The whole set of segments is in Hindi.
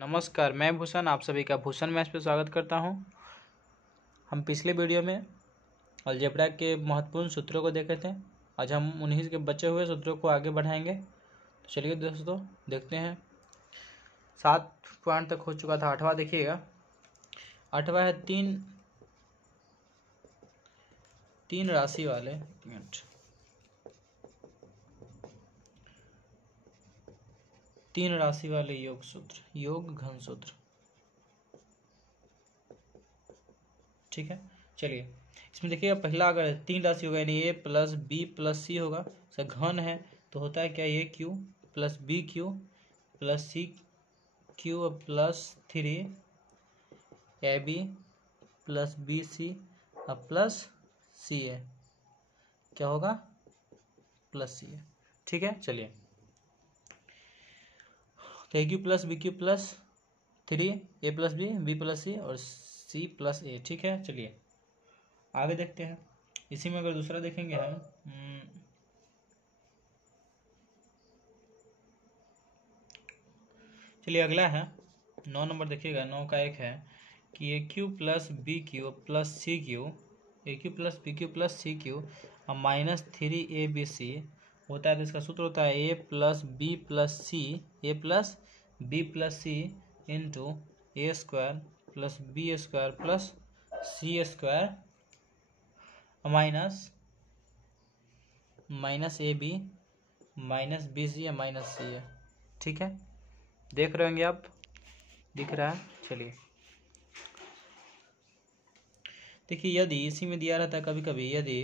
नमस्कार, मैं भूषण आप सभी का भूषण मैथ्स पे स्वागत करता हूं। हम पिछले वीडियो में अलजेब्रा के महत्वपूर्ण सूत्रों को देखे थे। आज हम उन्हीं के बचे हुए सूत्रों को आगे बढ़ाएंगे। तो चलिए दोस्तों देखते हैं। 7 पॉइंट तक हो चुका था। 8वां देखिएगा। 8वां है तीन राशि वाले तीन राशि वाले योग सूत्र, योग घन सूत्र। ठीक है, चलिए इसमें देखिएगा। पहला अगर 3 राशि होगा यानी A plus B plus C होगा, इसका घन है तो होता है क्या, A Q plus B cube plus C cube plus 3 A B plus B C अब प्लस सी ए, क्या होगा, प्लस सी ए। ठीक है, चलिए A Q plus B cube plus 3 A plus B plus C और सी प्लस ए। ठीक है, चलिए आगे देखते हैं। इसी में अगर दूसरा देखेंगे हम, चलिए अगला है 9 नंबर देखिएगा। 9 का एक है कि A Q plus B cube plus C cube, A Q plus B cube plus C cube और माइनस 3 ए बी सी होता है। तो इसका सूत्र होता है A plus B plus C, A plus B plus C into A square plus B square plus C square minus A B minus B C या माइनस सी है। ठीक है, देख रहे होंगे आप, दिख रहा है। चलिए देखिए, यदि इसी में दिया रहता है कभी कभी, यदि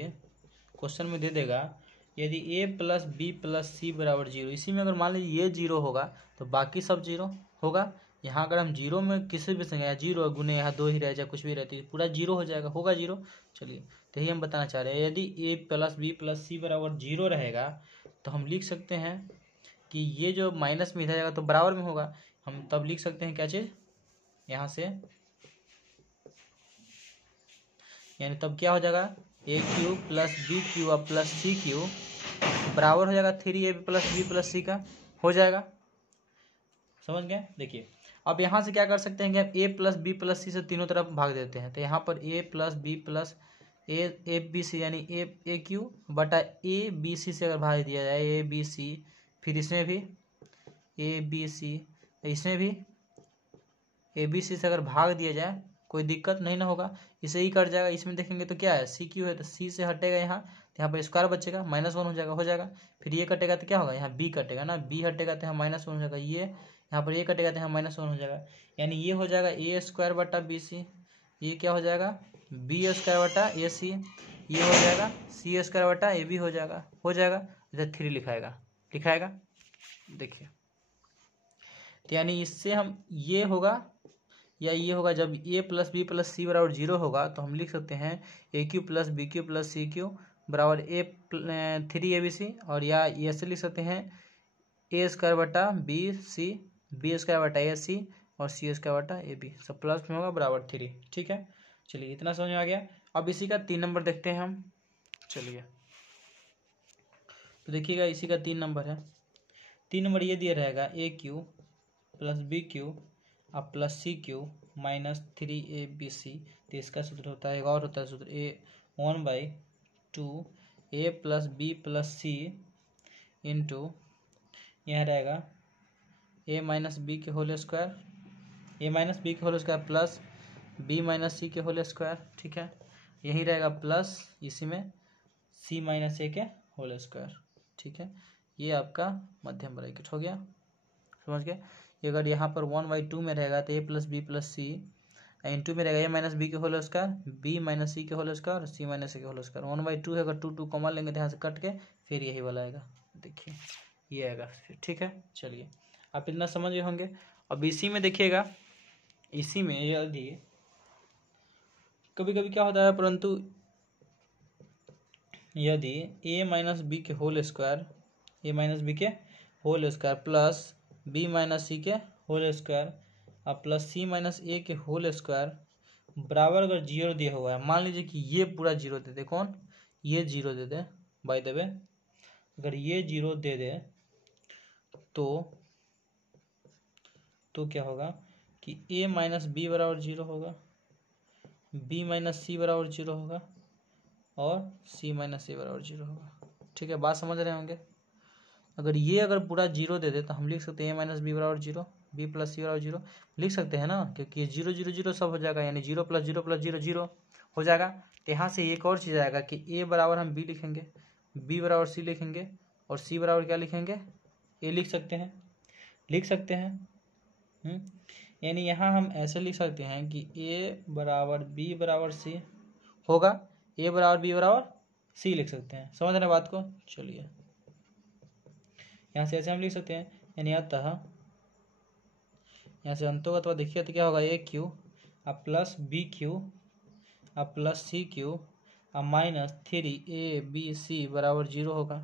क्वेश्चन में दे देगा यदि a plus B plus C बराबर 0, इसी में अगर मान लीजिए ये 0 होगा तो बाकी सब 0 होगा। यहाँ अगर हम 0 में किसी भी संख्या 0 गुने यहाँ 2 ही रह जाए, कुछ भी रहती है, पूरा 0 हो जाएगा, होगा 0। चलिए तो यही हम बताना चाह रहे हैं। यदि a plus B plus C बराबर 0 रहेगा तो हम लिख सकते हैं कि ये जो माइनस में इधर जाएगा तो बराबर में होगा। हम तब लिख सकते हैं क्या चीज़, यहाँ से, यानी तब क्या हो जाएगा, ए क्यू प्लस बी क्यू और प्लस सी क्यू बराबर हो जाएगा 3 ए प्लस बी प्लस सी का, हो जाएगा। समझ गए। देखिए अब यहाँ से क्या कर सकते हैं कि हम A plus B plus C से तीनों तरफ भाग देते हैं। तो यहाँ पर A plus B plus A B C यानी ए क्यू बटा ए बी सी से अगर भाग दिया जाए, ए बी सी, फिर इसमें भी ए बी सी, इसमें भी ए बी सी से अगर भाग दिया जाए कोई दिक्कत नहीं ना होगा, इसे ही कट जाएगा। इसमें देखेंगे तो क्या है, सी क्यू है तो सी से हटेगा, यहाँ पर स्क्वायर बचेगा, -1 हो जाएगा। फिर ये कटेगा तो क्या होगा, यहाँ बी कटेगा ना, बी हटेगा तो यहाँ -1 हो जाएगा। ये यहाँ पर ए कटेगा तो यहाँ -1 हो जाएगा, यानी ये हो जाएगा ए स्क्वायर बटा बी सी, ये क्या हो जाएगा बी स्क्वायर बटा ए सी, ये हो जाएगा सी स्क्वायर बटा ए बी हो जाएगा, इधर 3 लिखाएगा। देखिए तो यानी इससे हम ये होगा या ये होगा, जब A plus B plus C बराबर 0 होगा तो हम लिख सकते हैं A Q plus B cube plus C cube बराबर 3 ए बी सी, और या ऐसे लिख सकते हैं ए स्क्वायर बटा बी सी, बी स्क्वायर बटा ए सी और सी स्क्वायर बटा ए बी, सब प्लस में होगा बराबर 3। ठीक है, चलिए इतना समझ में आ गया। अब इसी का 3 नंबर देखते हैं हम। चलिए तो देखिएगा, इसी का 3 नंबर है। 3 नंबर ये दिया रहेगा a Q plus B q और plus C Q minus 3 A B c. तो इसका सूत्र होता है, एक और होता है सूत्र, A 1/2 A plus B plus C into यह रहेगा ए माइनस बी के whole square, A minus B के whole square plus B minus C के होल स्क्वायर। ठीक है, यही रहेगा प्लस इसी में सी माइनस ए के होल स्क्वायर। ठीक है, ये आपका मध्यम ब्रैकेट हो गया, समझ गए। अगर यहाँ पर 1/2 में रहेगा तो ए plus B plus C, into में रहेगा ए माइनस बी के whole square, B minus C के होल स्क्वायर और सी माइनस सी के होल स्क्वायर। 1/2 है, अगर 2 कॉमन लेंगे तो यहाँ से कट के फिर यही वाला आएगा। देखिए ये आएगा। ठीक है, चलिए आप इतना समझ गए होंगे। अब इसी में देखिएगा, इसी में यदि कभी कभी क्या होता है, परंतु यदि ए माइनस बी के whole square, A minus B के whole square plus B minus C के होल स्क्वायर और प्लस सी माइनस ए के होल स्क्वायर बराबर अगर 0 दिया हुआ है, मान लीजिए कि ये पूरा 0 दे दे, कौन, ये 0 दे दे, बाय द वे अगर ये 0 दे दे तो तो क्या होगा कि a माइनस बी बराबर 0 होगा, b माइनस सी बराबर 0 होगा और c माइनस ए बराबर 0 होगा। ठीक है, बात समझ रहे होंगे। अगर पूरा 0 दे दे तो हम लिख सकते हैं a माइनस बी बराबर 0, b प्लस सी बराबर 0 लिख सकते हैं ना, क्योंकि 0 0 0 सब हो जाएगा, यानी 0 प्लस 0 प्लस 0 0 हो जाएगा। तो यहाँ से एक और चीज़ आएगा कि a बराबर हम b लिखेंगे, b बराबर c लिखेंगे और c बराबर क्या लिखेंगे, a लिख सकते हैं। यानी यहाँ हम ऐसे लिख सकते हैं कि a बराबर b बराबर c होगा, a बराबर b बराबर c लिख सकते हैं। समझ रहे बात को। चलिए यहाँ से ऐसे हम लिख सकते हैं, यानी अतः यहाँ से अंतों का देखिए तो क्या होगा, ए क्यू अब प्लस बी क्यू अब प्लस सी क्यू अब माइनस 3ab बराबर 0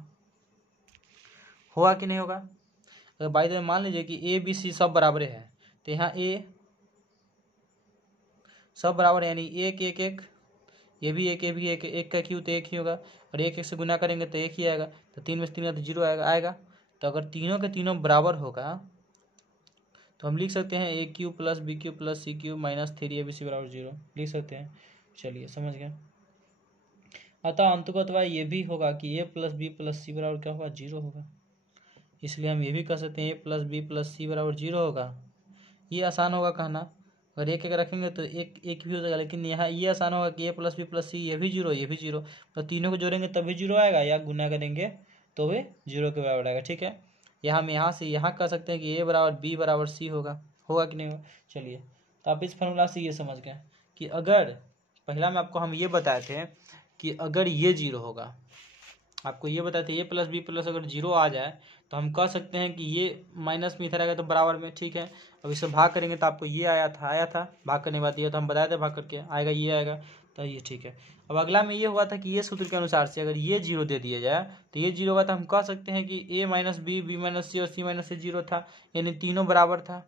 होगा कि नहीं होगा। अगर बाई द वे मान लीजिए कि ए बी सी सब बराबर है, तो यहाँ ए सब बराबर, यानी एक एक एक, ये भी एक का क्यू तो एक ही होगा, और एक से गुना करेंगे तो एक ही आएगा, तो 3 में से 3 का तो 0 आएगा। तो अगर तीनों के तीनों बराबर होगा तो हम लिख सकते हैं A Q plus B cube plus C Q minus 3ab बराबर 0 लिख सकते हैं। चलिए समझ गए। अतः अंततः ये भी होगा कि ए प्लस बी प्लस सी बराबर क्या होगा, 0 होगा। इसलिए हम ये भी कह सकते हैं A plus B plus C बराबर 0 होगा। ये आसान होगा कहना, अगर एक एक रखेंगे तो एक एक भी हो जाएगा, लेकिन यहाँ ये आसान होगा कि ए प्लस बी प्लस सी ये भी 0 ये भी 0, तो तीनों को जोड़ेंगे तभी 0 आएगा, या गुना करेंगे तो वे 0 के बराबर आएगा। ठीक है, यहाँ हम यहाँ से यहाँ कह सकते हैं कि ए बराबर बी बराबर सी होगा कि नहीं होगा। चलिए, तो आप इस फॉर्मूला से ये समझ गए कि अगर पहला में आपको हम ये बताए थे कि अगर ये 0 होगा, आपको ये बताए थे ए प्लस बी प्लस अगर 0 आ जाए तो हम कह सकते हैं कि ये माइनस में इधर आएगा तो बराबर में। ठीक है, अब इसे भाग करेंगे तो आपको ये आया था भाग करने के बाद ये तो हम बताए थे भाग करके आएगा, ये आएगा, तो ये ठीक है। अब अगला में ये हुआ था कि ये सूत्र के अनुसार से अगर ये 0 दे दिया जाए तो ये 0 होगा, तो हम कह सकते हैं कि ए माइनस बी बी माइनस सी और सी माइनस सी 0 था, यानी तीनों बराबर था।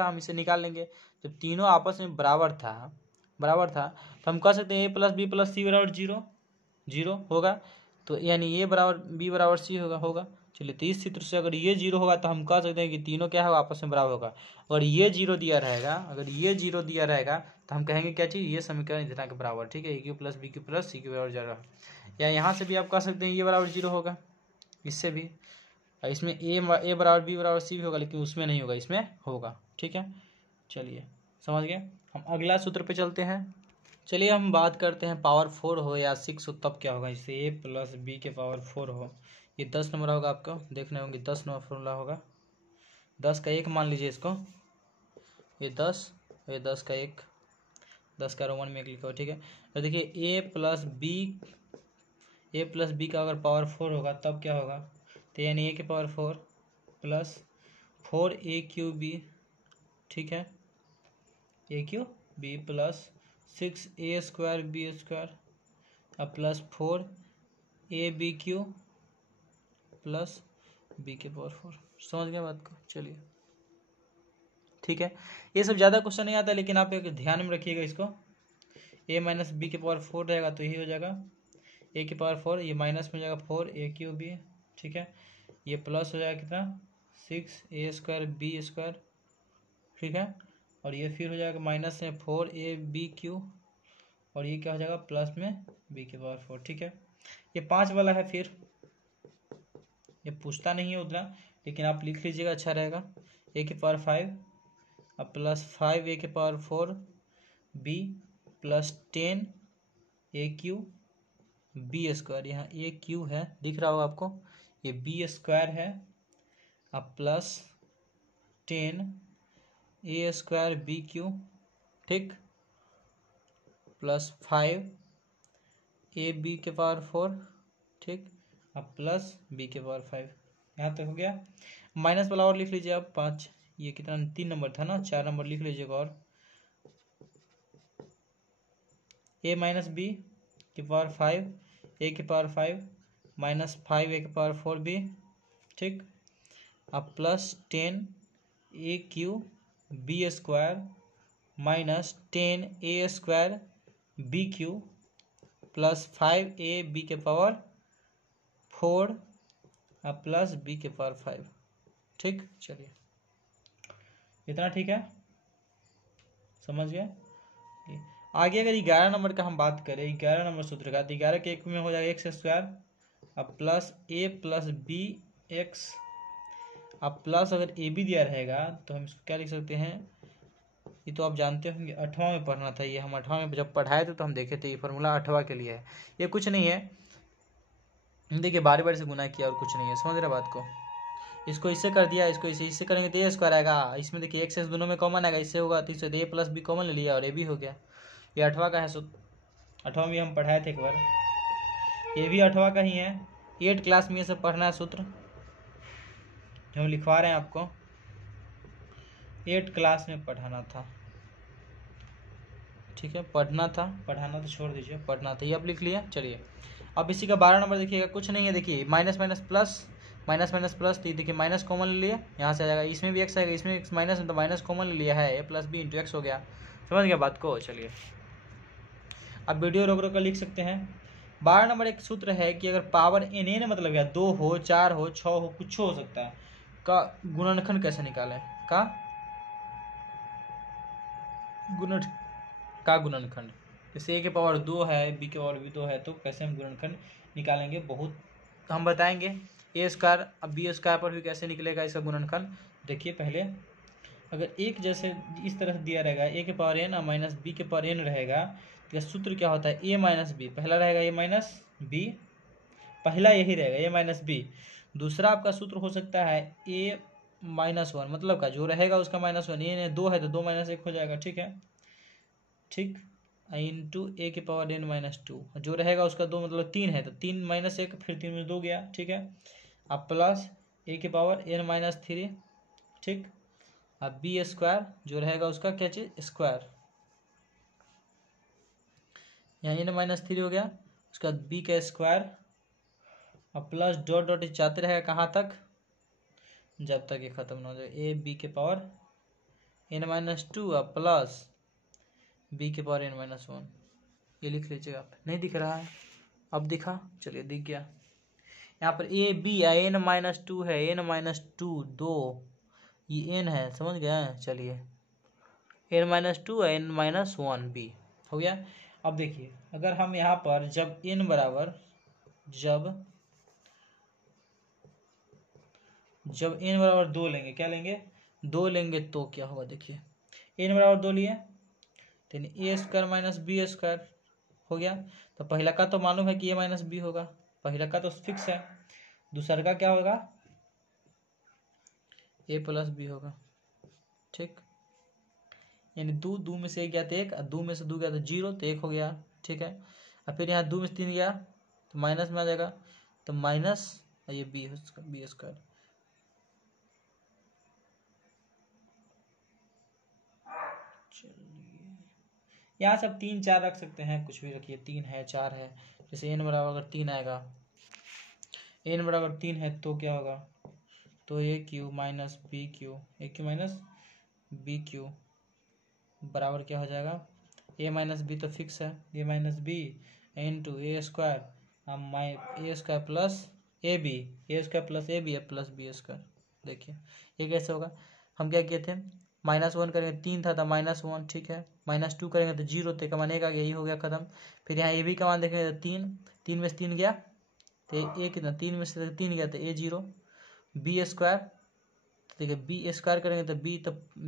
हम इसे निकाल लेंगे, जब तीनों आपस में बराबर था तो हम कह सकते हैं A plus B plus C बराबर 0 होगा, तो यानी ए बराबर बी बराबर सी होगा। चलिए, तो इस सूत्र से अगर ये 0 होगा तो हम कह सकते हैं कि तीनों क्या होगा, आपस में बराबर होगा। अगर ये 0 दिया रहेगा तो हम कहेंगे क्या चीज़, ये समीकरण इतना के बराबर। ठीक है, A Q plus B cube plus C cube बराबर 0, या यहाँ से भी आप कह सकते हैं ये बराबर 0 होगा, इससे भी। इसमें ए बराबर बी बराबर सी भी होगा, लेकिन उसमें नहीं होगा, इसमें होगा। ठीक है, चलिए समझ गए। हम अगला सूत्र पे चलते हैं। चलिए हम बात करते हैं पावर 4 हो या 6 हो तब क्या होगा। इससे ए प्लस बी के पावर 4 हो, ये 10 नंबर होगा, आपको देखने होंगे 10 नंबर फॉर्मूला होगा। 10 का 1 मान लीजिए इसको, ये 10 का 1, 10 का रोमन में 1 लिखा हो। ठीक है, तो देखिए ए प्लस बी का अगर पावर 4 होगा तब क्या होगा, तो यानी ए के पावर 4 प्लस 4a³ ठीक है, a³ प्लस 6a² अब प्लस 4ab³ प्लस b के पावर 4। समझ गए बात को। चलिए ठीक है, ये सब ज़्यादा क्वेश्चन नहीं आता, लेकिन आप एक ध्यान में रखिएगा इसको। a माइनस बी के पावर 4 रहेगा तो यही हो जाएगा a के पावर 4, ये माइनस में हो जाएगा 4a³। ठीक है, ये प्लस हो जाएगा कितना 6a²b²। ठीक है, और ये फिर हो जाएगा माइनस में 4ab³ और ये क्या हो जाएगा प्लस में b के पावर 4। ठीक है, ये 5 वाला है, फिर ये पूछता नहीं है उतना, लेकिन आप लिख लीजिएगा, अच्छा रहेगा। a के पावर 5 अब प्लस 5a के power 4 b plus 10a³ b², यहाँ a³ है दिख रहा होगा आपको, ये b² है, अब प्लस 10a²b³। ठीक, प्लस 5ab के पावर 4। ठीक, अब प्लस b के पावर 5। यहाँ तक हो गया। माइनस वाला और लिख लीजिए आप 5, ये कितना 3 नंबर था ना, 4 नंबर लिख लीजिएगा। और a माइनस बी के पावर 5 a के पावर 5 माइनस 5a के पावर 4b। ठीक, अब plus 10a³ b² minus 10a²b³ plus 5ab के पावर 4 अब प्लस b के पावर 5। ठीक, चलिए इतना ठीक है, समझ गए। आगे अगर 11 नंबर का हम बात करें, 11 नंबर सूत्र का, तो 11 के एक में हो जाएगा एक्स स्क्वायर अब प्लस ए प्लस बी एक्स अब प्लस अगर ए बी दिया रहेगा तो हम इसको क्या लिख सकते हैं, ये तो आप जानते होंगे 8वां में पढ़ना था, ये हम 8वां में जब पढ़ाए थे तो हम देखे थे, ये फॉर्मूला 8वां के लिए है, ये कुछ नहीं है, देखिए बारी बारी से गुना किया और कुछ नहीं है, समझ रहे बात को। इसको इससे कर दिया, इसको इससे करेंगे तो ए स्क्वायर आएगा, इसमें देखिए एक्स एस दोनों में कॉमन आएगा, इससे होगा तो इससे ए प्लस बी कॉमन ले लिया और ए भी हो गया। ये 8वां का है, 8वां में हम पढ़ाए थे एक बार, ये भी 8वां का ही है, 8 क्लास में ये सब पढ़ना है सूत्र जो हम लिखवा रहे हैं आपको, 8 क्लास में पढ़ाना था, ठीक है, पढ़ना था, पढ़ाना तो छोड़ दीजिए, पढ़ना था, ये आप लिख लिया। चलिए अब इसी का 12 नंबर देखिएगा, कुछ नहीं है, देखिए minus minus plus, minus minus plus, तो देखिए माइनस कॉमन ले लिया, यहाँ से आ जाएगा, इसमें भी एक्स आएगा, इसमें एक्स माइनस है तो माइनस कॉमन ले लिया है, A plus B into x हो गया, समझ गया बात को। चलिए अब वीडियो रोक रोक कर लिख सकते हैं। 12 नंबर एक सूत्र है कि अगर पावर एन एन मतलब क्या, 2 हो 4 हो 6 हो कुछ हो सकता है, का गुणनखंड कैसे निकालें, का गुणनखंड, जैसे ए के पावर 2 है, बी के पावर भी 2 है, तो कैसे हम गुणनखंड निकालेंगे, बहुत हम बताएंगे। ए स्क्वायर अब बी स्क्वायर पर भी कैसे निकलेगा इसका गुणनखंड, देखिए पहले अगर एक जैसे इस तरह से दिया रहेगा ए के पावर एन और माइनस बी के पावर एन रहेगा, तो सूत्र क्या होता है, ए माइनस बी, पहला रहेगा ए माइनस बी, पहला यही रहेगा ए माइनस बी, दूसरा आपका सूत्र हो सकता है ए -1, मतलब का जो रहेगा उसका -1, ये 2 है तो 2 - 1 हो जाएगा, ठीक है, ठीक, इंटू ए के पावर एन -2, जो रहेगा उसका 2 मतलब 3 है तो 3 - 1 फिर 3 में 2 गया, ठीक है, अब प्लस ए के पावर एन -3, ठीक, अब बी स्क्वायर जो रहेगा उसका क्या चीज स्क्वायर, यहाँ एन -3 हो गया, उसका बी का स्क्वायर, अब प्लस डॉट डॉट जाते रहेगा कहाँ तक, जब तक ये खत्म ना हो जाए, ए बी के पावर एन -2 अब प्लस बी के पावर एन -1, ये लिख लीजिएगा आप, नहीं दिख रहा है, अब दिखा, चलिए दिख गया, यहाँ पर ए बी एन -2 है, एन -2 2, ये एन है, समझ गए, चलिए एन -2 एन -1 बी हो गया। अब देखिए अगर हम यहाँ पर जब एन बराबर जब एन बराबर 2 लेंगे, क्या लेंगे 2 लेंगे तो क्या होगा, देखिए एन बराबर 2 लिए तो a square minus B square हो गया, तो पहला का तो मालूम है कि ए माइनस बी होगा, पहला का तो फिक्स है, दूसरा का क्या होगा ए प्लस बी होगा, ठीक, यानी दो में से एक गया तो एक, 2 में से 2 गया तो 0, तो 1 हो गया, ठीक है, और फिर यहाँ 2 में से 3 गया तो माइनस में आ जाएगा, तो माइनस ये बी स्क्वायर, यहाँ सब 3 4 रख सकते हैं, कुछ भी रखिए, 3 है 4 है, जैसे एन बराबर अगर 3 आएगा, एन बराबर 3 है तो क्या होगा, तो A cube minus B cube, A cube minus B cube बराबर क्या हो जाएगा, ए माइनस बी तो फिक्स है, A minus B into A square, हम A square plus A B, A square plus A B plus B square, देखिए ये कैसे होगा, हम क्या किए थे -1 करेंगे, 3 था तो -1, ठीक है, -2 करेंगे तो 0, तो का मान 1 आ गया, यही हो गया खत्म। फिर यहाँ ए बी का मान देखेंगे तो 3 में से 3 गया तो ए कितना, 3 में से 3 गया तो ए 0, बी स्क्वायर, देखिए बी स्क्वायर करेंगे तो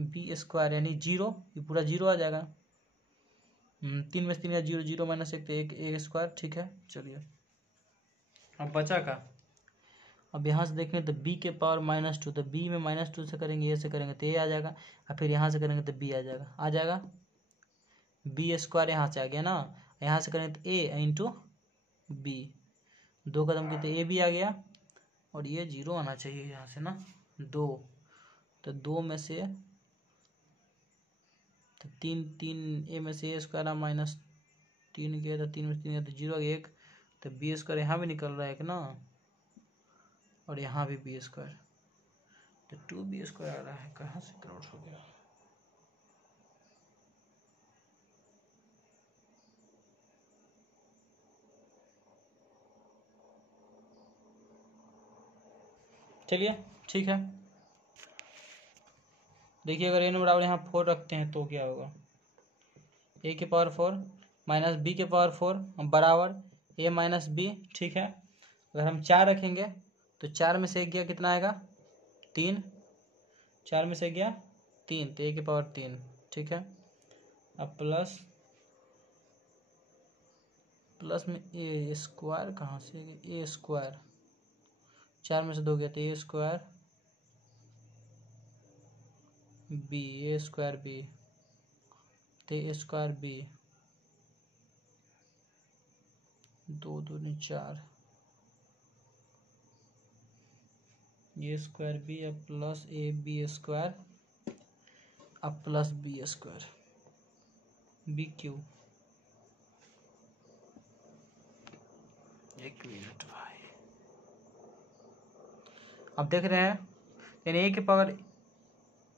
बी स्क्वायर यानी 0, ये पूरा 0 आ जाएगा, 3 में से 3 0 0 -1 तो एक स्क्वायर, ठीक है, चलिए अब बचा का, अब यहाँ से देखें तो b के पावर -2, तो b में -2 से करेंगे, ए से करेंगे तो ए आ जाएगा, और फिर यहाँ से करेंगे तो b आ जाएगा बी स्क्वायर यहाँ से आ गया ना, यहाँ से करेंगे तो a इंटू बी, 2 कदम की तो a भी आ गया, और ये 0 आना चाहिए यहाँ से ना, 2, तो 2 में से तो 3 ए में से ए स्क्वायर -3 गया, तो 3 में से 3 गया तो 0 1, तो बी स्क्वायर यहाँ भी निकल रहा है एक ना, और यहाँ भी बी स्क्वायर, तो 2b स्क्वायर आ रहा है, कहाँ से क्रॉस हो गया, चलिए ठीक है, देखिए अगर n बराबर यहाँ 4 रखते हैं तो क्या होगा, a की पावर 4 माइनस b की पावर 4 बराबर a माइनस बी। ठीक है, अगर हम 4 रखेंगे तो 4 में से 1 गया कितना आएगा 3, 4 में से गया 3 तो a की पावर 3। ठीक है, अब प्लस में ए स्क्वायर कहाँ से, ए स्क्वायर 4 में से 2 गया तो a square b, A square b तो ए स्क्वायर बी 2 दूनी 4 ए स्क्वायर बी अब प्लस ए बी स्क्वायर अब plus B square b q. एक मिनट भाई, अब देख रहे हैं यानी ए की पावर,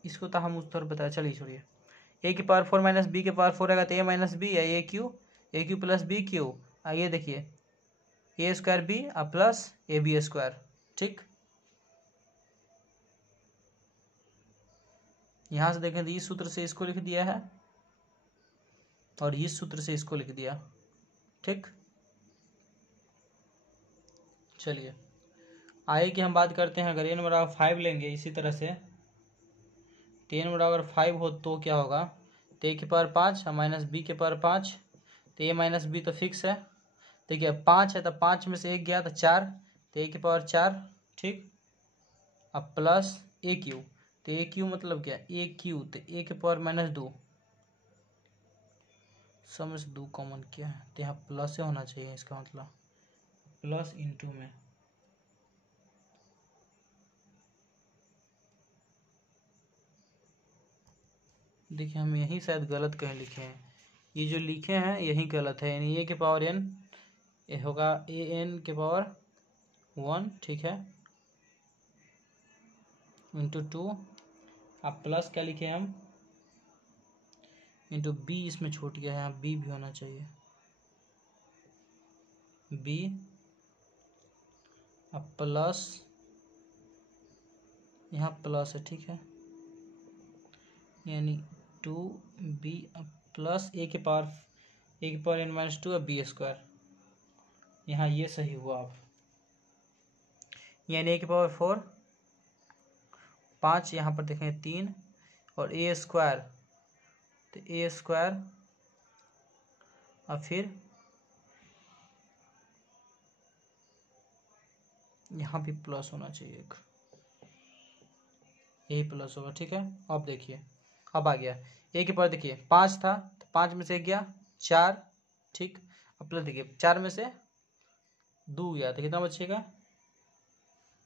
इसको तो हम उस तरह बताया, चलिए छोड़िए, ए की पावर 4 माइनस बी के पावर 4 आएगा तो ए माइनस बी है A Q plus B Q. आइए देखिए ए स्क्वायर बी अब प्लस ए बी स्क्वायर। ठीक, यहां से देखें तो इस सूत्र से इसको लिख दिया है और इस सूत्र से इसको लिख दिया। ठीक, चलिए आइए कि हम बात करते हैं, अगर n बराबर 5 लेंगे इसी तरह से, तो n बराबर 5 हो तो क्या होगा, तो a की पावर 5 माइनस बी के पावर 5 तो a माइनस बी तो फिक्स है। देखिए 5 है तो 5 में से 1 गया तो 4 तो a की पावर 4। ठीक, अब प्लस ए क्यू तो ए क्यू मतलब क्या ए क्यू तो a के पावर माइनस 2, सब में से 2 कॉमन किया है तो यहाँ प्लस से होना चाहिए, इसका मतलब प्लस इंटू में देखिए हम यही शायद गलत कहीं लिखे हैं, ये जो लिखे हैं यही गलत है, यानी ए के पावर n ये होगा ए एन के पावर 1। ठीक है, इंटू 2 अब प्लस क्या लिखे हम इंटू बी, इसमें छूट गया है, यहाँ बी भी होना चाहिए बी अब प्लस, यहाँ प्लस है। ठीक है, यानी 2b अब प्लस ए के पावर n माइनस 2 अब बी स्क्वायर, यहाँ ये सही हुआ। अब यानी ए के पावर 4 5, यहाँ पर देखें 3 और ए स्क्वायर तो ए स्क्वायर और फिर यहाँ भी प्लस होना चाहिए एक, यही प्लस होगा। ठीक है, अब देखिए अब आ गया ए के पावर, देखिए 5 था तो 5 में से गया 4। ठीक, अब प्लस देखिए 4 में से 2 गया तो कितना बचेगा,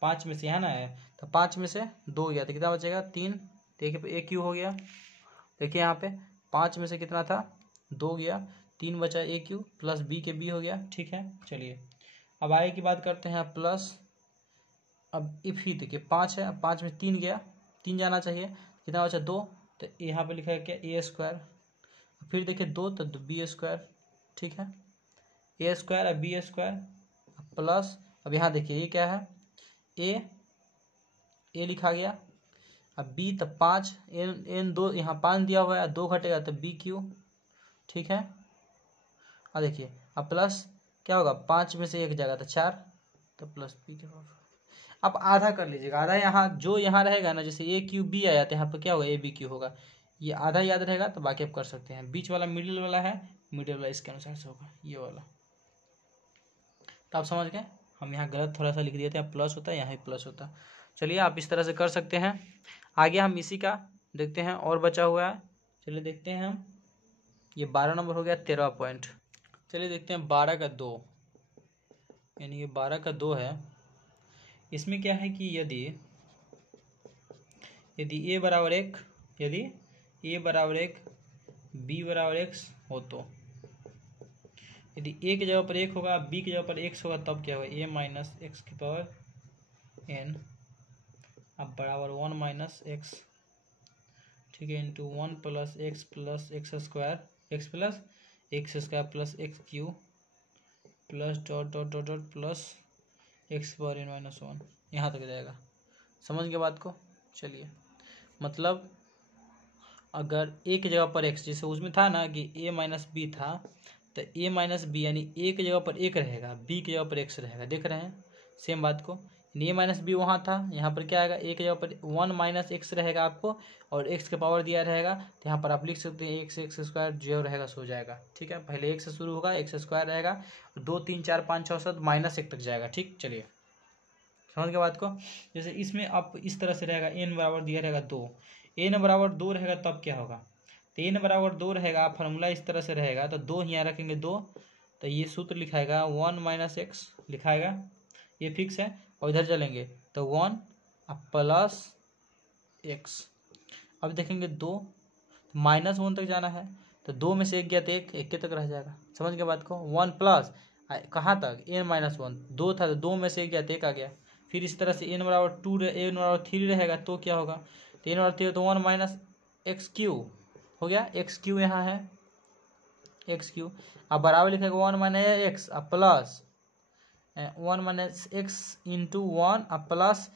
5 में से यहाँ ना है तो 5 में से 2 गया तो कितना बचेगा 3 तो ए क्यू हो गया। देखिए यहाँ पे 5 में से कितना था 2 गया, 3 बचा ए क्यू प्लस बी के बी हो गया। ठीक है, चलिए अब आगे की बात करते हैं प्लस, अब इफ ही देखिए 5 है, अब 5 में 3 गया, 3 जाना चाहिए, कितना बचा 2 तो यहाँ पे लिखा है क्या ए स्क्वायर, फिर देखिए 2 तो बी स्क्वायर। ठीक है, ए स्क्वायर और बी स्क्वायर प्लस, अब यहाँ देखिए ये क्या है ए लिखा गया, अब बी तो 5 एन 2 यहाँ 5 दिया हुआ है, 2 घटेगा तो बी क्यू। ठीक है, अब देखिए अब प्लस क्या होगा 5 में से 1 जाएगा तो 4 तो प्लस बी के पावर। अब आधा कर लीजिएगा, आधा यहाँ जो यहाँ रहेगा ना, जैसे ए क्यू बी आया तो यहाँ पर क्या होगा ए बी क्यू होगा, ये आधा याद रहेगा तो बाकी आप कर सकते हैं। बीच वाला मिडिल वाला है, मिडिल वाला इसके अनुसार से होगा ये वाला, तो आप समझ गए। हम यहाँ गलत थोड़ा सा लिख दिए थे, यहाँ प्लस होता है यहाँ प्लस होता है। चलिए आप इस तरह से कर सकते हैं। आगे हम इसी का देखते हैं और बचा हुआ है, चलिए देखते हैं हम, ये 12 नंबर हो गया 13 पॉइंट। चलिए देखते हैं 12 का 2, यानी ये 12 का 2 है। इसमें क्या है कि यदि ए बराबर 1, यदि ए बराबर 1 बी बराबर x हो तो, यदि ए की जगह पर 1 होगा बी की जगह पर x होगा तब क्या होगा ए माइनस एक्स की पावर n अब बराबर 1 माइनस एक्स। ठीक है, into 1 plus x square x plus x Q plus dot dot dot dot plus x power n minus 1, यहाँ तक जाएगा। समझ गए बात को। चलिए मतलब अगर ए की जगह पर एक्स, जैसे उसमें था ना कि ए माइनस बी था, तो ए माइनस बी यानी ए की जगह पर एक रहेगा, बी की जगह पर एक्स रहेगा। देख रहे हैं सेम बात को। ए माइनस बी वहाँ था, यहाँ पर क्या आएगा, ए की जगह पर 1 माइनस एक्स रहेगा आपको, और एक्स का पावर दिया रहेगा, तो यहाँ पर आप लिख सकते हैं एक्स स्क्वायर जो रहेगा सो जाएगा। ठीक है, पहले एक से शुरू होगा, एक्स स्क्वायर रहेगा, 2 3 4 5 6 7 माइनस एक तक जाएगा। ठीक, चलिए समझ के बात को। जैसे इसमें आप इस तरह से रहेगा, एन बराबर दिया रहेगा 2, एन बराबर 2 रहेगा तब क्या होगा, तो एन बराबर 2 रहेगा, फार्मूला इस तरह से रहेगा, तो 2 यहाँ रखेंगे 2, तो ये सूत्र लिखाएगा 1 माइनस एक्स लिखाएगा, ये फिक्स है। और इधर चलेंगे तो 1 प्लस एक्स, अब देखेंगे 2 -1 तक जाना है, तो 2 में से एक गया तो एक के तक रह जाएगा। समझ के बात को। 1 प्लस कहाँ तक, एन माइनस 1, 2 था तो 2 में से एक गया तो एक आ गया। फिर इस तरह से एन बराबर 2 एन बराबर 3 रहेगा तो क्या होगा, तो एन बराबर 3 तो 1 माइनस एक्स क्यू हो गया, एक्स क्यू यहाँ है एक्स क्यू। अब बराबर लिखेगा 1 माइनस एक्स अब प्लस 1 माइनस एक्स इंटू 1 अब प्लस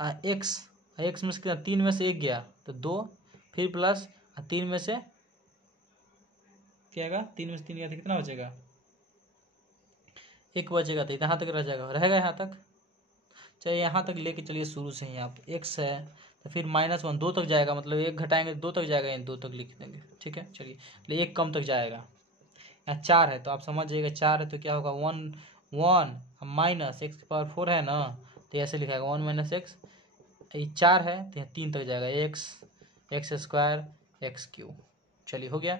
एक्स, एक्स में से कितना, 3 में से एक गया तो 2, फिर प्लस 3 में से क्या आएगा, 3 में से 3 गया तो कितना बचेगा, एक बचेगा, तो यहाँ तक रह जाएगा, रहेगा यहाँ तक। चलिए यहाँ तक लेके चलिए शुरू से ही, आप एक्स है तो फिर -1 2 तक जाएगा, मतलब एक घटाएंगे 2 तक जाएगा, इन 2 तक लिख देंगे। ठीक है, चलिए एक कम तक जाएगा। यहाँ 4 है तो आप समझ जाइएगा, 4 है तो क्या होगा 1 माइनस एक्स की पावर 4 है ना, तो ऐसे लिखाएगा 1 माइनस एक्स, 4 है तो यहाँ 3 तक जाएगा, एक्स स्क्वायर एक्स क्यू। चलिए हो गया।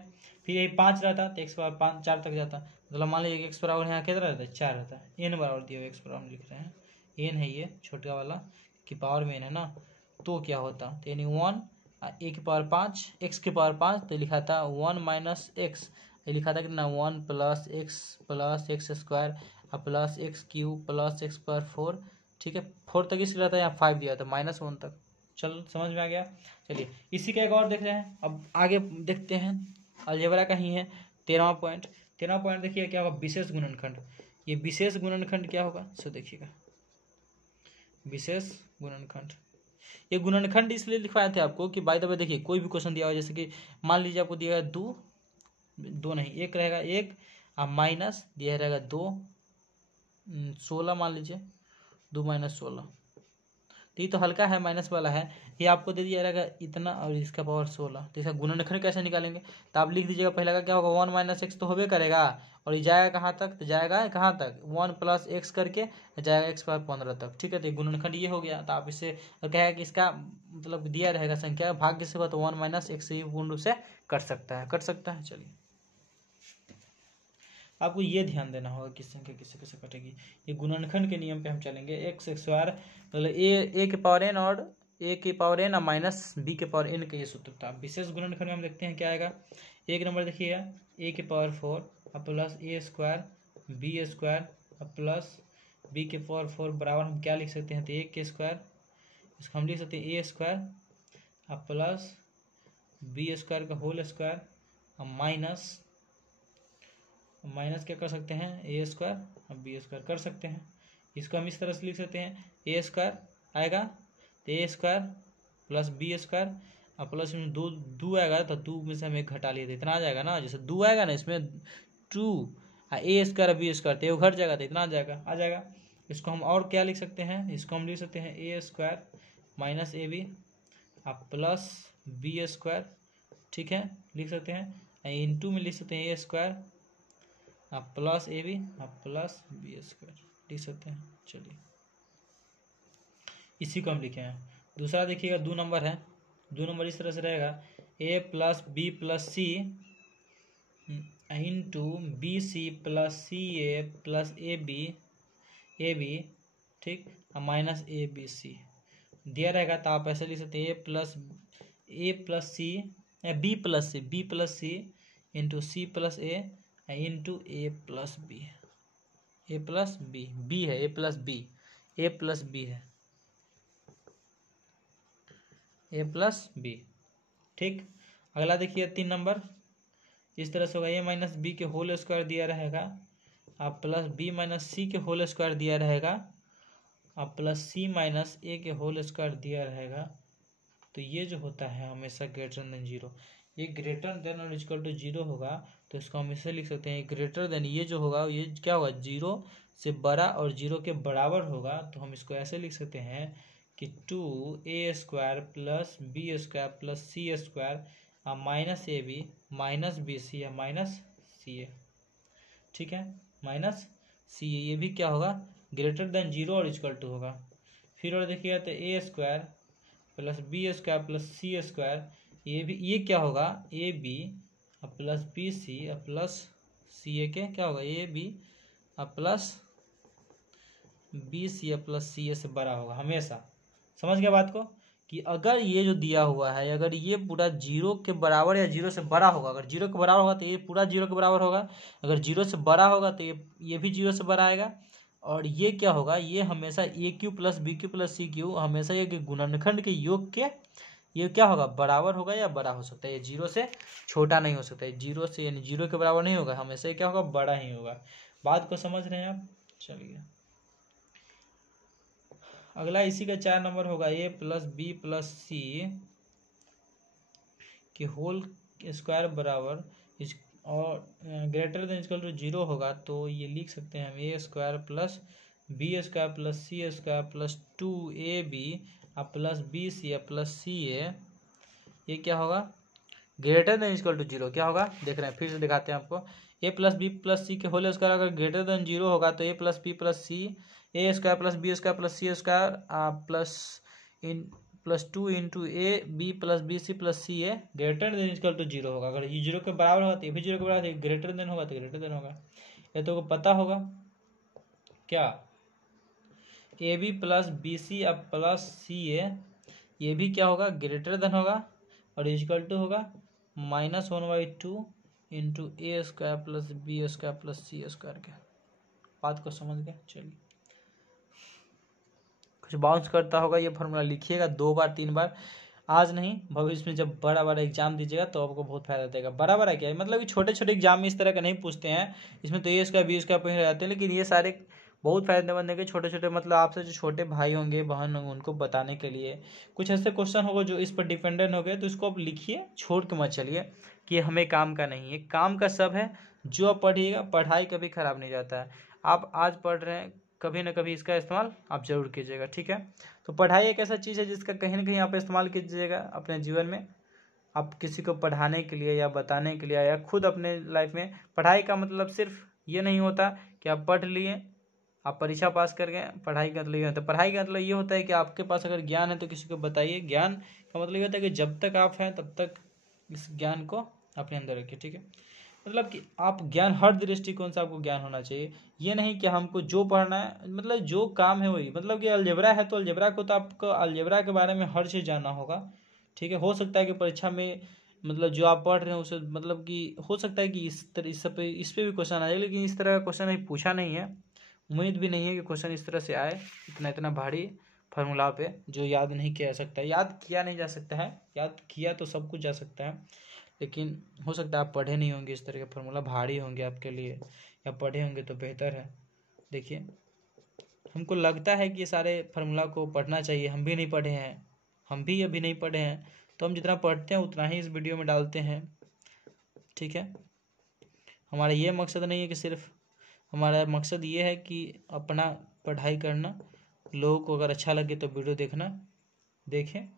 फिर यही 5 रहता तो एक्स बराबर 5 4 तक जाता, मतलब मान लीजिए एक्स बराबर यहाँ कितना रहता है 4 रहता है, एन बराबर दिया हुआ एक्स बराबर लिख रहे हैं, एन है ये छोटा वाला की पावर में एन है ना, तो क्या होता, तो यानी 1 ए की पावर 5 एक्स की पावर 5, तो लिखा था 1 माइनस एक्स, ये लिखा था कितना 1 plus x square plus x Q plus x power 4। ठीक है, 4 तक इसलिए रहता है, यहाँ 5 दिया था -1 तक। चल समझ में आ गया। चलिए इसी का एक और देख रहे हैं, अब आगे देखते हैं, अलजेब्रा का ही है। 13वां पॉइंट देखिए क्या होगा, विशेष गुणनखंड। ये विशेष गुणनखंड क्या होगा सो देखिएगा, विशेष गुणनखंड। ये गुणनखंड इसलिए लिखवाए थे आपको कि बाय द वे देखिए कोई भी क्वेश्चन दिया हुआ, जैसे कि मान लीजिए आपको दिया गया 2 नहीं, एक रहेगा, एक अब माइनस दिया रहेगा 2 16 मान लीजिए, 2 माइनस 16, तो ये तो हल्का है, माइनस वाला है, ये आपको दे दिया रहेगा इतना और इसका पावर 16, तो इसका गुणनखंड कैसे निकालेंगे, तो आप लिख दीजिएगा पहले का क्या होगा 1 माइनस एक्स तो होबे करेगा, और ये जाएगा कहाँ तक, तो जाएगा कहाँ तक 1 प्लस एक्स करके जाएगा एक्स पावर 15 तक। ठीक है, तो गुणनखंड ये हो गया। तो आप इससे कहेगा कि इसका मतलब दिया रहेगा संख्या भाग्य से, तो 1 माइनस एक्स से पूर्ण रूप से कट सकता है। चलिए आपको ये ध्यान देना होगा किस संख्या किससे कैसे कटेगी। ये गुणनखंड के नियम पे हम चलेंगे, एक्स स्क्वायर मतलब ए के पावर एन और ए के पावर एन और माइनस बी के पावर एन का ये सूत्र था। विशेष गुणनखंड में हम देखते हैं क्या आएगा, एक नंबर देखिएगा ए के power 4 plus A square B square plus B के पावर 4 बराबर हम क्या लिख सकते हैं, तो ए के स्क्वायर, इसको हम लिख सकते हैं A square plus B square का होल स्क्वायर माइनस क्या कर सकते हैं, ए स्क्वायर अब बी स्क्वायर कर सकते हैं। इसको हम इस तरह से लिख सकते हैं, ए स्क्वायर आएगा तो a square plus B square और प्लस में दो आएगा, तो 2 में से हम एक घटा लिए तो इतना आ जाएगा ना, जैसे 2 आएगा ना इसमें 2 ए स्क्वायर और बी स्क्वायर तो घट जाएगा तो इतना आ जाएगा। इसको हम और क्या लिख सकते हैं, इसको हम लिख सकते हैं A square minus A B plus B square. ठीक है, लिख सकते हैं, इंटू में लिख सकते हैं A square plus A B plus B square लिख सकते हैं। चलिए इसी को हम लिखे हैं। दूसरा देखिएगा 2 नंबर है, 2 नंबर इस तरह से रहेगा A plus B plus C into B C plus C A plus A B ठीक माइनस ए बी सी दिया रहेगा, तो आप ऐसे लिख सकते हैं A plus C B plus C into C plus A into A plus B है ए प्लस बी। ठीक, अगला देखिए 3 नंबर इस तरह से होगा, ए माइनस बी के होल स्क्वायर दिया रहेगा अब प्लस बी माइनस सी के होल स्क्वायर दिया रहेगा अब प्लस सी माइनस ए के होल स्क्वायर दिया रहेगा तो ये जो होता है हमेशा ग्रेटर देन जीरो, ये ग्रेटर देन और इक्वल टू जीरो होगा तो इसको हम इसे लिख सकते हैं ग्रेटर देन, ये जो होगा ये क्या होगा, जीरो से बड़ा और जीरो के बराबर होगा, तो हम इसको ऐसे लिख सकते हैं कि 2a² plus b² plus c² minus ab minus bc या माइनस ca, ठीक है, माइनस ca, ये भी क्या होगा, ग्रेटर देन जीरो और इक्वल टू होगा। फिर और देखिएगा तो a² plus b² plus c², ये क्या होगा, A B plus B C plus C A के क्या होगा, A B plus B C plus C A से बड़ा होगा हमेशा। समझ गया बात को, कि अगर ये जो दिया हुआ है अगर ये पूरा जीरो के बराबर या जीरो से बड़ा होगा, अगर जीरो के बराबर होगा तो ये पूरा जीरो के बराबर होगा, अगर जीरो से बड़ा होगा तो ये भी जीरो से बड़ा आएगा, और ये क्या होगा, ये हमेशा A Q plus B cube plus C cube हमेशा ये गुणनखंड के योग के ये क्या होगा, बराबर होगा या बड़ा हो सकता है, ये जीरो से छोटा नहीं हो सकता है, जीरो से यानी जीरो के बराबर नहीं होगा, हमेशा ये क्या होगा, बड़ा ही होगा। बात को समझ रहे हैं आप। चलिए अगला इसी का 4 नंबर होगा, a plus B plus c के होल स्क्वायर बराबर और greater than equal to zero होगा, तो ये लिख सकते हैं हम a² plus b² plus c² plus 2ab plus bc plus ca, ये क्या होगा, greater than equal to zero, क्या होगा देख रहे हैं, फिर से दिखाते हैं आपको, a plus B plus c के होल स्क्वायर अगर ग्रेटर देन जीरो होगा तो a plus B plus c a² plus b² plus c² plus 2 into a B plus B C plus C a greater than equal to zero होगा। अगर ये जीरो के बराबर होगा तो ये भी जीरो के बराबर, ग्रेटर देन होगा तो ग्रेटर देन होगा। ये तो पता होगा क्या, a B plus B C अब प्लस सी ए, ये भी क्या होगा, ग्रेटर देन होगा और इक्वल टू होगा -1/2 into a² plus b² plus c² के। बात को समझ गए। चलिए कुछ बाउंस करता होगा ये फॉर्मूला, लिखिएगा 2 बार 3 बार, आज नहीं भविष्य में जब बड़ा बड़ा एग्जाम दीजिएगा तो आपको बहुत फायदा देगा। बड़ा बड़ा क्या है, मतलब कि छोटे छोटे एग्जाम में इस तरह का नहीं पूछते हैं, इसमें तो a² b² पूछ जाते हैं, लेकिन ये सारे बहुत फायदेमंद है कि छोटे छोटे, मतलब आपसे जो छोटे भाई होंगे बहन होंगे उनको बताने के लिए कुछ ऐसे क्वेश्चन होगा जो इस पर डिपेंडेंट हो गए, तो इसको आप लिखिए, छोड़ के मत चलिए कि हमें काम का नहीं है, काम का सब है, जो आप पढ़िएगा, पढ़ाई कभी खराब नहीं जाता है। आप आज पढ़ रहे हैं, कभी ना कभी इसका इस्तेमाल आप जरूर कीजिएगा, ठीक है। तो पढ़ाई एक ऐसा चीज़ है जिसका कहीं ना कहीं आप इस्तेमाल कीजिएगा अपने जीवन में, आप किसी को पढ़ाने के लिए या बताने के लिए या खुद अपने लाइफ में। पढ़ाई का मतलब सिर्फ ये नहीं होता कि आप पढ़ लिए, आप परीक्षा पास कर गए, पढ़ाई का मतलब ये होता है। पढ़ाई का मतलब ये होता है कि आपके पास अगर ज्ञान है तो किसी को बताइए। ज्ञान का मतलब ये होता है कि जब तक आप हैं तब तक इस ज्ञान को अपने अंदर रखिए, ठीक है। मतलब कि आप ज्ञान, हर दृष्टिकोण से आपको ज्ञान होना चाहिए। ये नहीं कि हमको जो पढ़ना है, मतलब जो काम है वही, मतलब कि अलजेब्रा है तो अलजेब्रा को तो आपको अलजेब्रा के बारे में हर चीज़ जानना होगा, ठीक है। हो सकता है कि परीक्षा में मतलब जो आप पढ़ रहे हैं उसे, मतलब कि हो सकता है कि इस पे भी क्वेश्चन आ जाए, लेकिन इस तरह का क्वेश्चन अभी पूछा नहीं है, उम्मीद भी नहीं है कि क्वेश्चन इस तरह से आए, इतना भारी फार्मूला पे जो याद नहीं किया जा सकता है। याद किया नहीं जा सकता है, याद किया तो सब कुछ जा सकता है, लेकिन हो सकता है आप पढ़े नहीं होंगे, इस तरह के फार्मूला भारी होंगे आपके लिए, या पढ़े होंगे तो बेहतर है। देखिए हमको लगता है कि ये सारे फार्मूला को पढ़ना चाहिए, हम भी नहीं पढ़े हैं, हम भी अभी नहीं पढ़े हैं, तो हम जितना पढ़ते हैं उतना ही इस वीडियो में डालते हैं, ठीक है। हमारा ये मकसद नहीं है कि सिर्फ, हमारा मकसद ये है कि अपना पढ़ाई करना, लोगों को अगर अच्छा लगे तो वीडियो देखना, देखें,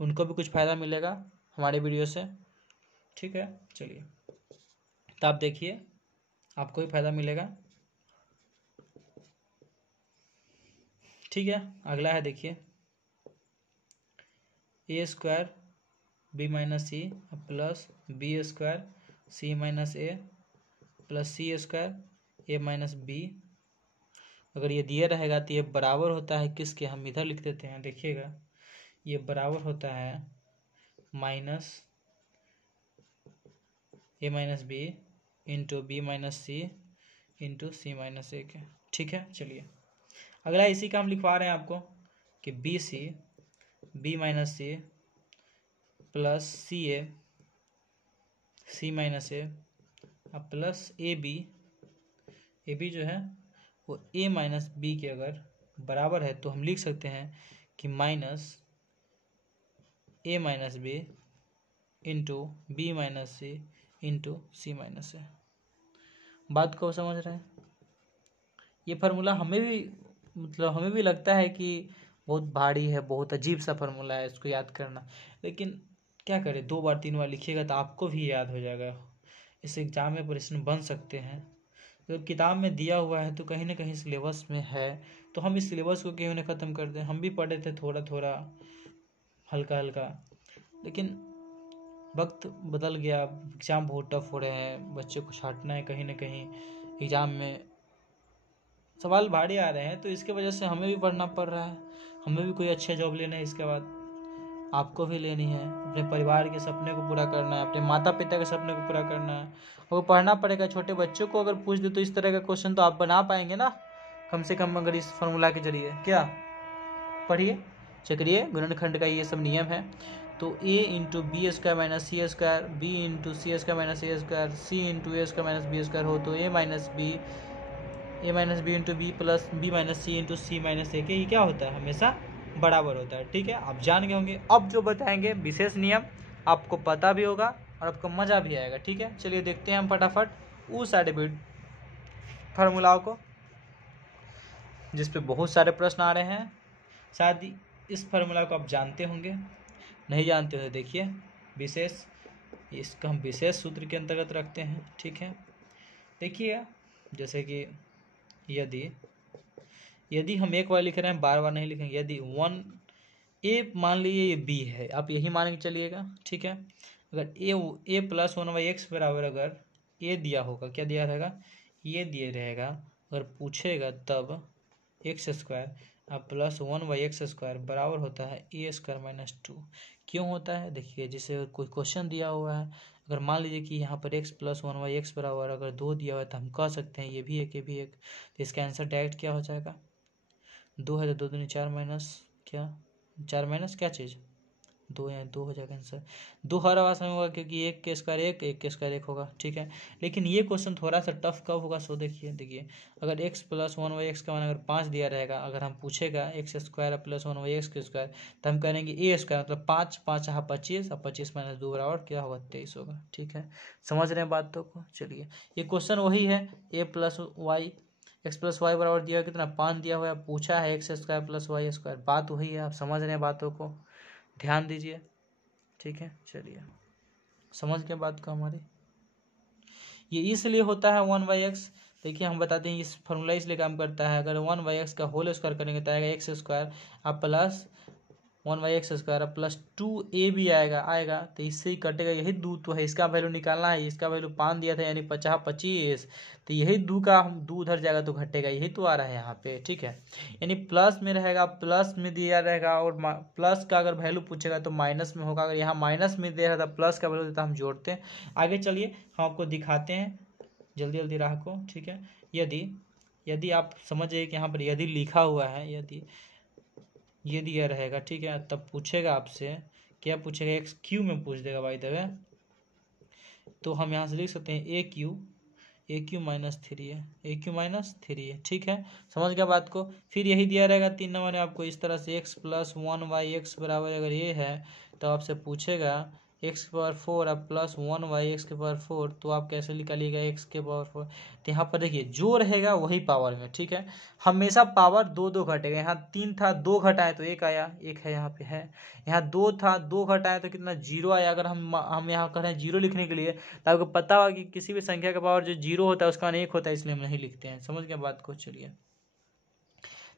उनको भी कुछ फ़ायदा मिलेगा हमारे वीडियो से, ठीक है। चलिए तो आप देखिए, आपको भी फायदा मिलेगा, ठीक है। अगला है देखिए, a² b minus c plus b² c minus a plus c² a minus b. अगर ये दिया रहेगा तो ये बराबर होता है किसके, हम इधर लिख देते हैं, देखिएगा ये बराबर होता है minus a minus B into B minus C into C minus A के, ठीक है। चलिए अगला इसी का हम लिखवा रहे हैं आपको कि b c b minus c plus C a c minus a plus A b जो है वो ए माइनस बी के अगर बराबर है तो हम लिख सकते हैं कि minus A minus B into B minus C into C minus A. बात को समझ रहे हैं? ये फार्मूला हमें भी लगता है कि बहुत भारी है, बहुत अजीब सा फार्मूला है इसको याद करना, लेकिन क्या करें, 2 बार 3 बार लिखिएगा तो आपको भी याद हो जाएगा। इस एग्जाम में प्रश्न बन सकते हैं। जब किताब में दिया हुआ है तो कहीं ना कहीं सिलेबस में है, तो हम इस सिलेबस को क्यों नहीं ख़त्म कर दें। हम भी पढ़े थे थोड़ा थोड़ा हल्का हल्का, लेकिन वक्त बदल गया, एग्ज़ाम बहुत टफ हो रहे हैं, बच्चे को छांटना है कहीं ना कहीं, एग्ज़ाम में सवाल भारी आ रहे हैं, तो इसके वजह से हमें भी पढ़ना पड़ रहा है। हमें भी कोई अच्छा जॉब लेना है, इसके बाद आपको भी लेनी है, अपने परिवार के सपने को पूरा करना है, अपने माता पिता के सपने को पूरा करना है, वो पढ़ना पड़ेगा। छोटे बच्चों को अगर पूछ दे तो इस तरह का क्वेश्चन तो आप बना पाएंगे ना, कम से कम अगर इस फार्मूला के जरिए। क्या पढ़िए, चक्रीय गुणनखंड का ये सब नियम है। तो a into B square minus C square, B into C square minus A square, C into A square minus B square हो तो A minus B into B plus B minus C into C minus A के ये क्या होता है, हमेशा बराबर होता है। ठीक है, आप जान गए होंगे। अब जो बताएंगे विशेष नियम आपको पता भी होगा और आपको मज़ा भी आएगा। ठीक है, चलिए देखते हैं हम फटाफट उस सारे फार्मूलाओं को जिस पे बहुत सारे प्रश्न आ रहे हैं। शायद इस फार्मूला को आप जानते होंगे, नहीं जानते हो तो देखिए, विशेष, इसका हम विशेष सूत्र के अंतर्गत रखते हैं। ठीक है, देखिए जैसे कि यदि हम एक बार लिख रहे हैं, बार बार नहीं लिखेंगे। यदि 1 ए मान लीजिए ये बी है, आप यही मान के चलिएगा। ठीक है, अगर ए प्लस 1/x बराबर अगर ए दिया होगा, क्या दिया रहेगा, ये दिया रहेगा, अगर पूछेगा तब एक्स स्क्वायर अब प्लस 1/x स्क्वायर बराबर होता है ए स्क्वायर माइनस 2। क्यों होता है, देखिए जैसे कोई क्वेश्चन दिया हुआ है, अगर मान लीजिए कि यहाँ पर x प्लस 1/x बराबर अगर 2 दिया हुआ है, तो हम कह सकते हैं ये भी एक, ये भी एक, तो इसका आंसर डायरेक्ट क्या हो जाएगा, 2 है तो 2 दूनी 4 माइनस क्या, 4 माइनस क्या चीज़, 2 है, 2 हो जाएगा आंसर। 2 हर आवाज में होगा क्योंकि 1 के स्क्वायर 1, 1 के स्क्वायर 1 होगा। ठीक है, लेकिन ये क्वेश्चन थोड़ा सा टफ कब होगा, सो देखिए अगर x प्लस 1/x का मान अगर 5 दिया रहेगा, अगर हम पूछेगा एक्स स्क्वायर प्लस 1/x के स्क्वायर, तो हम करेंगे ए स्क्वायर मतलब 5, 5 यहाँ 25 और 25 माइनस 2 बराबर क्या होगा, 23 होगा। ठीक है, समझ रहे हैं बातों को। चलिए, ये क्वेश्चन वही है, A plus Y X plus Y बराबर दिया कितना, 5 दिया हुआ है, पूछा है X square plus Y square, बात वही है। आप समझ रहे हैं बातों को, ध्यान दीजिए। ठीक है, चलिए समझ के बात को हमारी, ये इसलिए होता है 1/x। देखिए हम बताते हैं, इस फॉर्मूला इसलिए काम करता है, अगर 1/x का होल स्क्वायर करेंगे तो आएगा एक्स स्क्वायर अब प्लस 1/x स्क्वायर अब प्लस 2a भी आएगा, तो इससे ही कटेगा, यही 2 तो है, इसका वैल्यू निकालना है, इसका वैल्यू 5 दिया था यानी 50 25, तो यही 2 का हम 2 उधर जाएगा तो घटेगा, यही तो आ रहा है यहाँ पे। ठीक है, यानी प्लस में रहेगा, प्लस में दिया रहेगा, और प्लस का अगर वैल्यू पूछेगा तो माइनस में होगा, अगर यहाँ माइनस में दे रहा था प्लस का वैल्यू देता, हम जोड़ते हैं। आगे चलिए हम आपको दिखाते हैं जल्दी जल्दी राह को। ठीक है, यदि आप समझिए कि यहाँ पर यदि लिखा हुआ है, यदि ये दिया रहेगा, ठीक है, तब पूछेगा आपसे, क्या पूछेगा, एक्स क्यू में पूछ देगा बाय द वे, तो हम यहाँ से लिख सकते हैं ए क्यू माइनस 3 है, ए क्यू माइनस 3 है। ठीक है, समझ गया बात को। फिर यही दिया रहेगा 3 नंबर में आपको इस तरह से एक्स प्लस 1/x बराबर अगर ये है, तो आपसे पूछेगा एक्स के पावर 4 अब प्लस 1/x के पावर 4, तो आप कैसे निकालिएगा एक्स के पावर 4, तो यहाँ पर देखिए जो रहेगा वही पावर में। ठीक है, हमेशा पावर 2 2 घटेगा, यहाँ 3 था 2 घटाए तो 1 आया, 1 है यहाँ पे है, यहाँ 2 था 2 घटाए तो कितना 0 आया। अगर हम यहाँ करें 0 लिखने के लिए, तो आपको पता होगा कि किसी भी संख्या का पावर जो 0 होता है उसका 1 होता है, इसलिए हम नहीं लिखते हैं। समझ गए बात को। चलिए,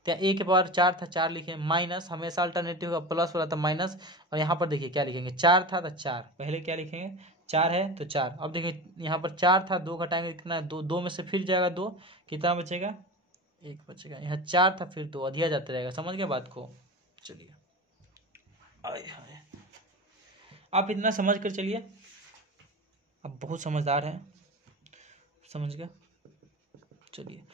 तो ए के पावर 4 था 4 लिखे, माइनस हमेशा अल्टरनेटिव का प्लस वाला था माइनस, और यहाँ पर देखिए क्या लिखेंगे, 4 था तो 4, पहले क्या लिखेंगे, 4 है तो 4। अब देखिए यहाँ पर 4 था, 2 घटाएंगे कितना, 2, 2 में से फिर जाएगा 2, कितना बचेगा, 1 बचेगा। यहाँ 4 था फिर 2 अधिया जाता रहेगा। समझ गए बात को। चलिए, आप इतना समझ कर चलिए, आप बहुत समझदार हैं, समझ गए। चलिए,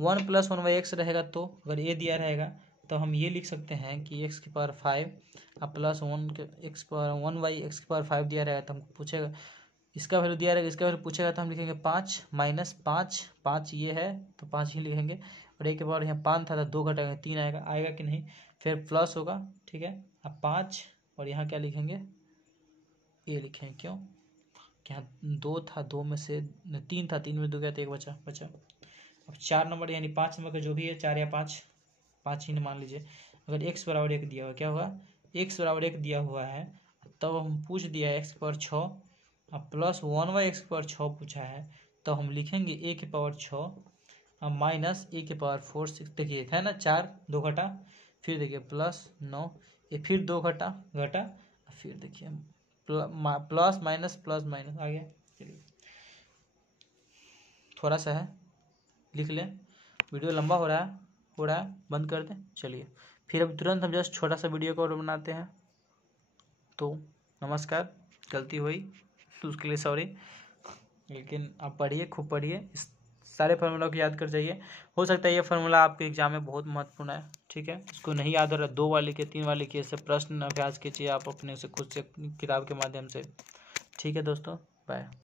1 प्लस 1/x रहेगा, तो अगर ये दिया रहेगा तो हम ये लिख सकते हैं कि x की पावर 5 अब प्लस 1 पावर 1/x की पावर 5 दिया रहेगा, तो हमको पूछेगा इसका वैल्यू दिया रहेगा, इसका वैल्यू पूछेगा तो हम लिखेंगे 5 माइनस 5 ये है तो 5 ही लिखेंगे, और एक के पावर यहाँ 5 था तो 2 घटाएंगे 3 आएगा कि नहीं, फिर प्लस होगा। ठीक है, अब 5 और यहाँ क्या लिखेंगे, ए लिखेंगे। क्यों, यहाँ 2 था, 2 में से 3 था, 3 में 2 गया तो 1 बचा। अब 4 नंबर यानी 5 नंबर का जो भी है, 4 या 5 ही मान लीजिए। अगर x बराबर 1 दिया हुआ, क्या होगा, x बराबर 1 दिया हुआ है, तब हम पूछ दिया है x पावर 6, अब प्लस 1/x पावर 6 पूछा है, तो हम लिखेंगे a की पावर 6 अब माइनस a की पावर 4 6। देखिए है ना 4, 2 घटा, फिर देखिए प्लस 9, ये फिर 2 घटा, फिर देखिए प्लस माइनस आ गया। चलिए थोड़ा सा है, लिख लें, वीडियो लंबा हो रहा है, बंद कर दें। चलिए फिर अब तुरंत हम जस्ट छोटा सा वीडियो को और बनाते हैं। तो नमस्कार, गलती हुई तो उसके लिए सॉरी, लेकिन आप पढ़िए, खूब पढ़िए, इस सारे फार्मूला को याद कर जाइए। हो सकता है ये फार्मूला आपके एग्जाम में बहुत महत्वपूर्ण है, ठीक है। इसको नहीं याद हो रहा, 2 वाले के 3 वाले के ऐसे प्रश्न अभ्यास कीजिए आप अपने से खुद से किताब के माध्यम से। ठीक है दोस्तों, बाय।